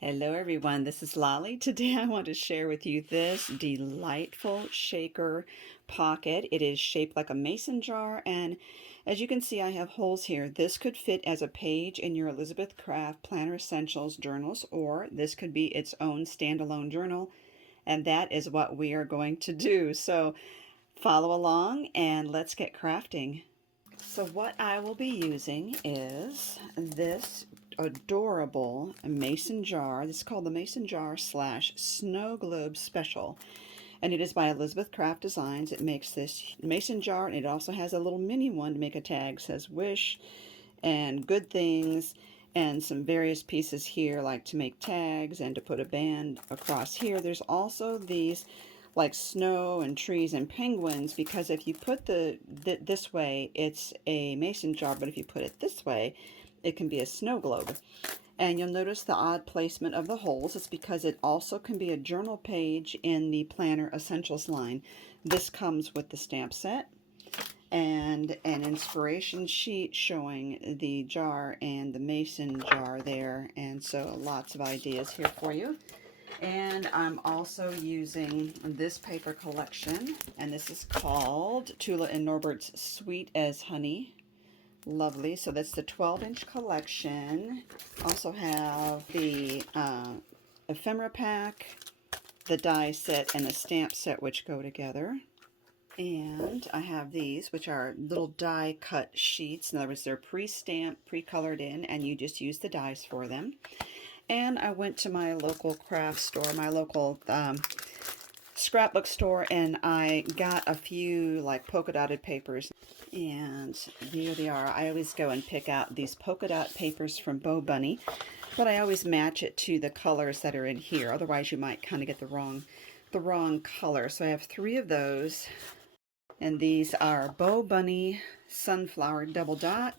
Hello everyone, this is Lolly. Today I want to share with you this delightful shaker pocket. It is shaped like a mason jar, and as you can see I have holes here. This could fit as a page in your Elizabeth Craft Planner Essentials journals, or this could be its own standalone journal, and that is what we are going to do. So follow along and let's get crafting. So what I will be using is this adorable mason jar. This is called the Mason Jar / Snow Globe Special. And it is by Elizabeth Craft Designs. It makes this mason jar, and it also has a little mini one to make a tag. It says wish and good things and some various pieces here like to make tags and to put a band across here. There's also these like snow and trees and penguins, because if you put this way it's a mason jar, but if you put it this way it can be a snow globe. And you'll notice the odd placement of the holes. It's because it also can be a journal page in the Planner Essentials line. This comes with the stamp set and an inspiration sheet showing the jar and the mason jar there, and so lots of ideas here for you. And I'm also using this paper collection, and this is called Tula and Norbert's Sweet as Honey. Lovely. So that's the 12-inch collection. Also have the ephemera pack, the die set, and the stamp set, which go together. And I have these, which are little die cut sheets. In other words, they're pre-stamped, pre-colored in, and you just use the dies for them. And I went to my local craft store, my local scrapbook store, and I got a few like polka dotted papers. And here they are. I always go and pick out these polka dot papers from Bo Bunny, but I always match it to the colors that are in here. Otherwise, you might kind of get the wrong color. So I have 3 of those, and these are Bo Bunny Sunflower Double Dot,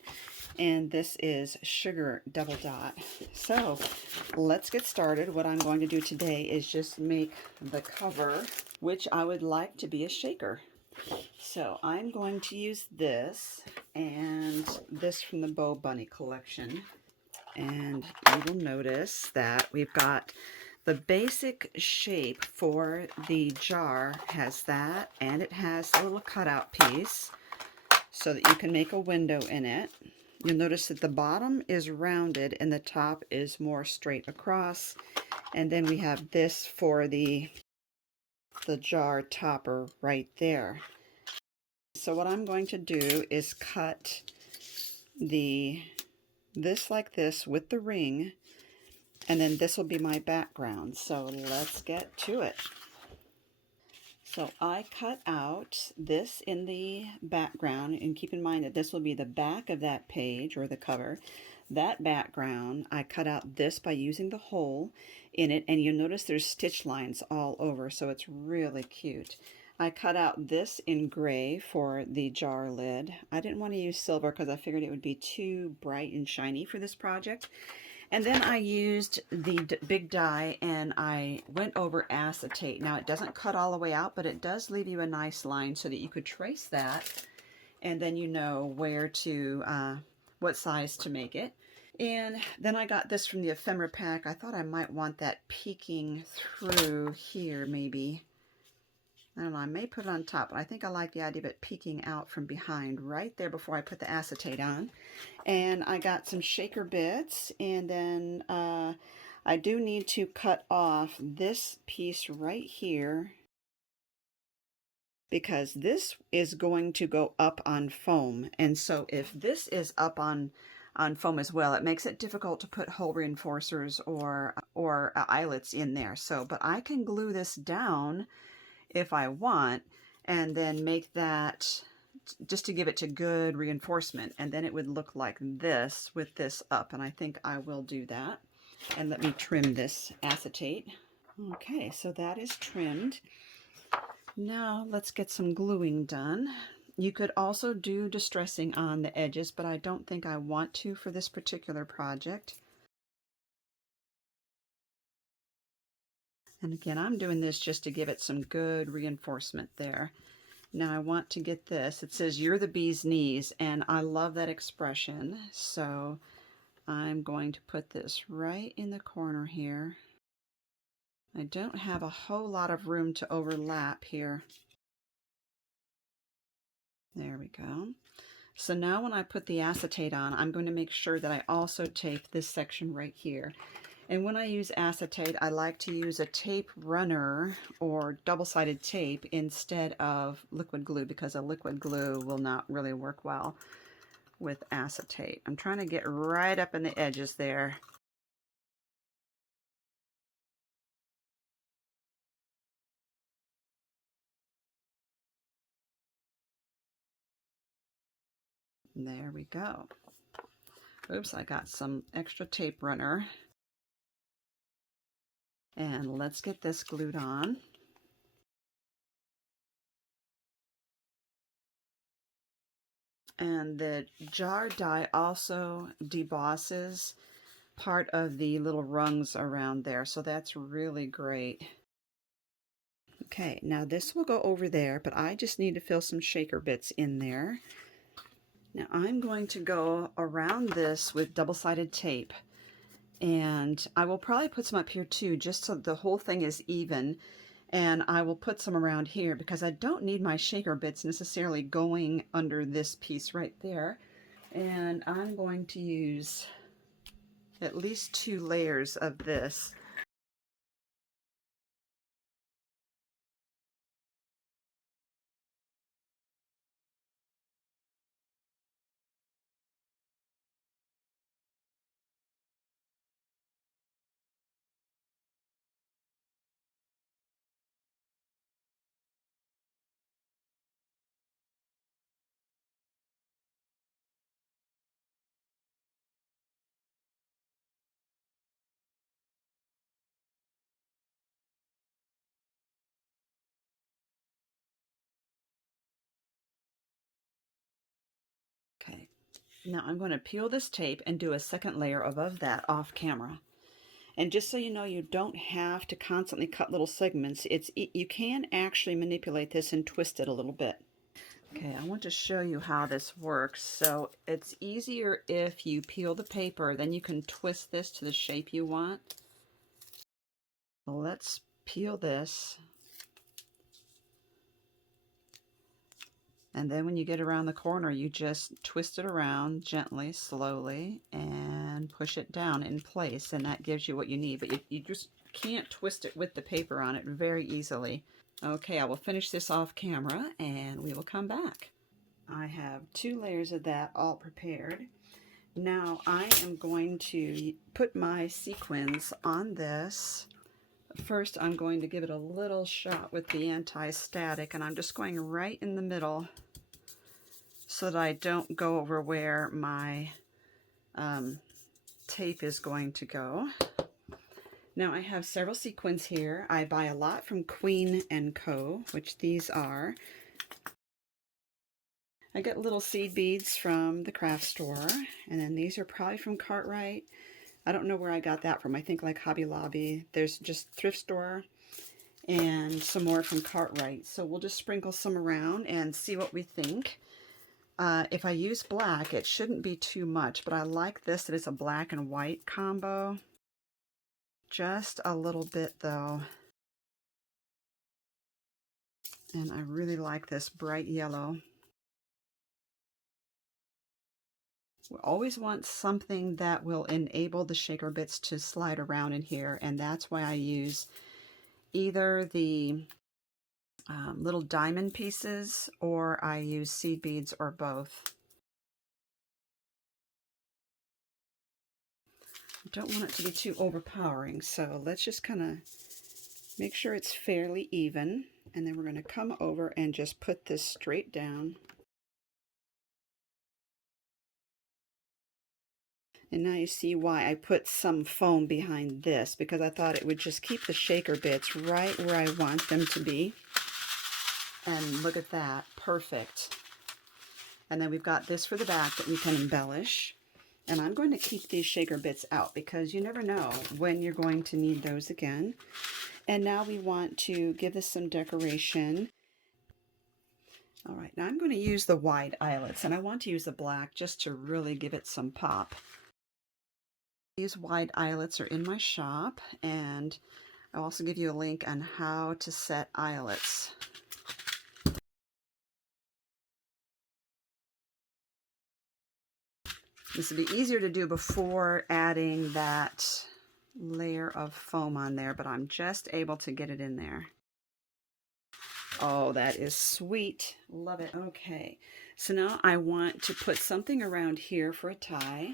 and this is Sugar Double Dot. So let's get started. What I'm going to do today is just make the cover, which I would like to be a shaker. So I'm going to use this and this from the Bo Bunny collection. And you will notice that we've got the basic shape for the jar has that, and it has a little cutout piece so that you can make a window in it. You'll notice that the bottom is rounded and the top is more straight across. And then we have this for the jar topper right there. So what I'm going to do is cut this like this with the ring, and then this will be my background. So let's get to it. So I cut out this in the background, and keep in mind that this will be the back of that page or the cover. That background, I cut out this by using the hole in it, and you'll notice there's stitch lines all over, so it's really cute. I cut out this in gray for the jar lid. I didn't want to use silver because I figured it would be too bright and shiny for this project. And then I used the big die and I went over acetate. Now it doesn't cut all the way out, but it does leave you a nice line so that you could trace that, and then you know where to, what size to make it. And then I got this from the ephemera pack. I thought I might want that peeking through here maybe. I don't know, I may put it on top, but I think I like the idea of it peeking out from behind right there before I put the acetate on. And I got some shaker bits, and then I do need to cut off this piece right here because this is going to go up on foam. And so if this is up on foam as well, it makes it difficult to put hole reinforcers or eyelets in there. So, but I can glue this down if I want, and then make that just to give it to good reinforcement, and then it would look like this with this up, and I think I will do that. And let me trim this acetate. Okay, so that is trimmed. Now let's get some gluing done. You could also do distressing on the edges, but I don't think I want to for this particular project. And again, I'm doing this just to give it some good reinforcement there. Now I want to get this. It says, "You're the bee's knees," and I love that expression. So I'm going to put this right in the corner here. I don't have a whole lot of room to overlap here. There we go. So now when I put the acetate on, I'm going to make sure that I also tape this section right here. And when I use acetate, I like to use a tape runner or double-sided tape instead of liquid glue, because a liquid glue will not really work well with acetate. I'm trying to get right up in the edges there. There we go. Oops, I got some extra tape runner. And let's get this glued on. And the jar die also debosses part of the little rungs around there, so that's really great. Okay, now this will go over there, but I just need to fill some shaker bits in there. Now I'm going to go around this with double-sided tape, and I will probably put some up here too, just so the whole thing is even. And I will put some around here because I don't need my shaker bits necessarily going under this piece right there. And I'm going to use at least 2 layers of this. Okay, now I'm going to peel this tape and do a second layer above that off camera. And just so you know, you don't have to constantly cut little segments. You can actually manipulate this and twist it a little bit. Okay, I want to show you how this works. So it's easier if you peel the paper, then you can twist this to the shape you want. Let's peel this. And then when you get around the corner, you just twist it around gently, slowly, and push it down in place. And that gives you what you need. But you just can't twist it with the paper on it very easily. Okay, I will finish this off camera and we will come back. I have 2 layers of that all prepared. Now I am going to put my sequins on this. First, I'm going to give it a little shot with the anti-static, and I'm just going right in the middle so that I don't go over where my tape is going to go. Now I have several sequins here. I buy a lot from Queen & Co., which these are. I get little seed beads from the craft store, and then these are probably from Cartwright. I don't know where I got that from. I think like Hobby Lobby. There's just thrift store and some more from Cartwright. So we'll just sprinkle some around and see what we think. If I use black, it shouldn't be too much, but I like this that it's a black and white combo. Just a little bit though. And I really like this bright yellow. We always want something that will enable the shaker bits to slide around in here, and that's why I use either the little diamond pieces or I use seed beads or both. I don't want it to be too overpowering, so let's just kind of make sure it's fairly even, and then we're going to come over and just put this straight down. And now you see why I put some foam behind this, because I thought it would just keep the shaker bits right where I want them to be. And look at that, perfect. And then we've got this for the back that we can embellish. And I'm going to keep these shaker bits out because you never know when you're going to need those again. And now we want to give this some decoration. All right, now I'm going to use the wide eyelets, and I want to use the black just to really give it some pop. These wide eyelets are in my shop, and I'll also give you a link on how to set eyelets. This would be easier to do before adding that layer of foam on there, but I'm just able to get it in there. Oh, that is sweet. Love it. Okay, so now I want to put something around here for a tie,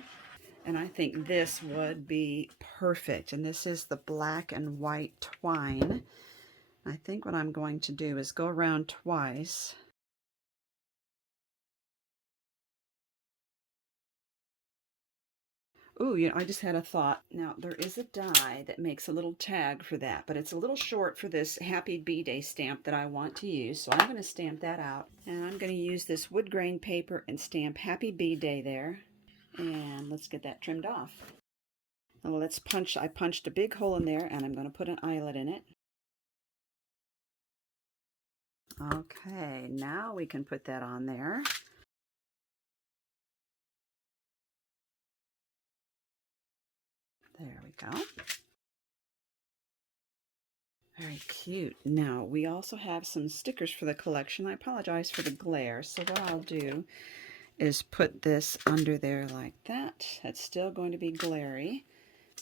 and I think this would be perfect. And this is the black and white twine. I think what I'm going to do is go around twice. Ooh, I just had a thought. Now, there is a die that makes a little tag for that, but it's a little short for this Happy B-Day stamp that I want to use, so I'm going to stamp that out. And I'm going to use this wood grain paper and stamp Happy B-Day there. And let's get that trimmed off. Now let's punch. I punched a big hole in there, and I'm going to put an eyelet in it. Okay, now we can put that on there. There we go. Very cute. Now, we also have some stickers for the collection. I apologize for the glare. So what I'll do is put this under there like that. That's still going to be glary.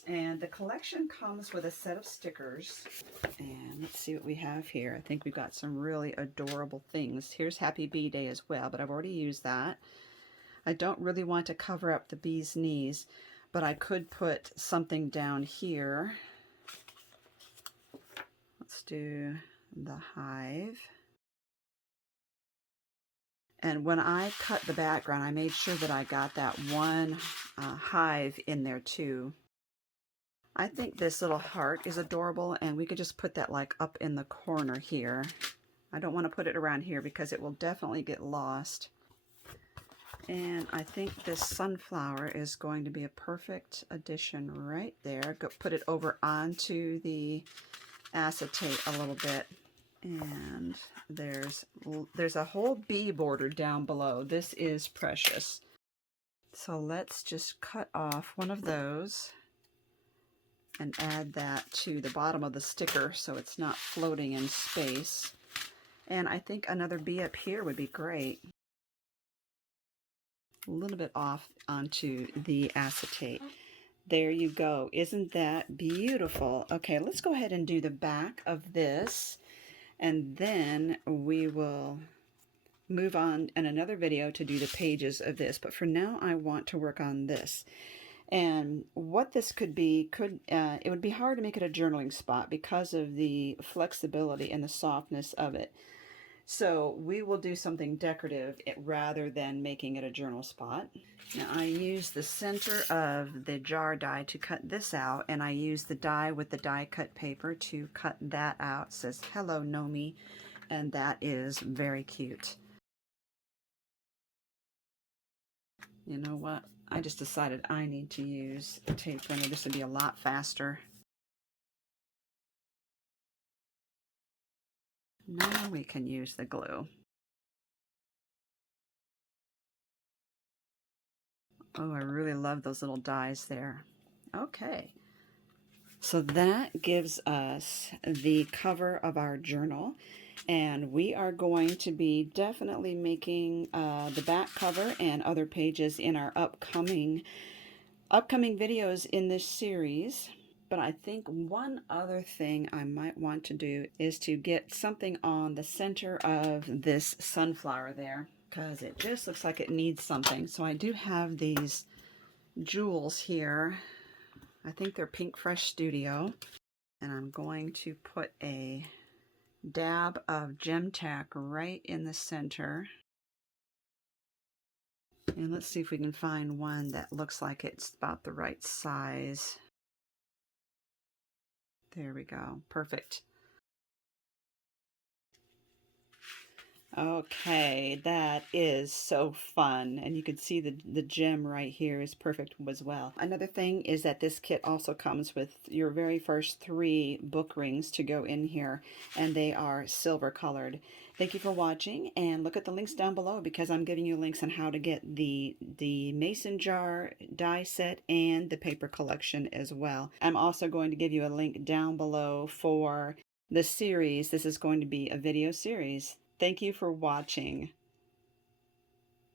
And the collection comes with a set of stickers. And let's see what we have here. I think we've got some really adorable things. Here's Happy Bee Day as well, but I've already used that. I don't really want to cover up the bee's knees, but I could put something down here. Let's do the hive. And when I cut the background, I made sure that I got that one hive in there too. I think this little heart is adorable, and we could just put that like up in the corner here. I don't want to put it around here because it will definitely get lost. And I think this sunflower is going to be a perfect addition right there. Go put it over onto the acetate a little bit. And there's a whole bee border down below. This is precious. So let's just cut off one of those and add that to the bottom of the sticker so it's not floating in space. And I think another bee up here would be great. A little bit off onto the acetate. There you go. Isn't that beautiful? Okay, let's go ahead and do the back of this, and then we will move on in another video to do the pages of this. But for now, I want to work on this. And what this could be, it would be hard to make it a journaling spot because of the flexibility and the softness of it. So we will do something decorative rather than making it a journal spot. Now I use the center of the jar die to cut this out, and I use the die with the die cut paper to cut that out. It says "Hello Nomi," and that is very cute. You know what? I just decided I need to use a tape runner. This would be a lot faster. Now we can use the glue. Oh, I really love those little dies there. Okay. So that gives us the cover of our journal. And we are going to be definitely making the back cover and other pages in our upcoming videos in this series. But I think one other thing I might want to do is to get something on the center of this sunflower there, because it just looks like it needs something. So I do have these jewels here. I think they're Pink Fresh Studio. And I'm going to put a dab of gem tack right in the center. And let's see if we can find one that looks like it's about the right size. There we go. Perfect. Okay, that is so fun. And you can see the gem right here is perfect as well. Another thing is that this kit also comes with your very first 3 book rings to go in here, and they are silver colored. Thank you for watching, and look at the links down below because I'm giving you links on how to get the mason jar die set and the paper collection as well. I'm also going to give you a link down below for the series. This is going to be a video series. Thank you for watching.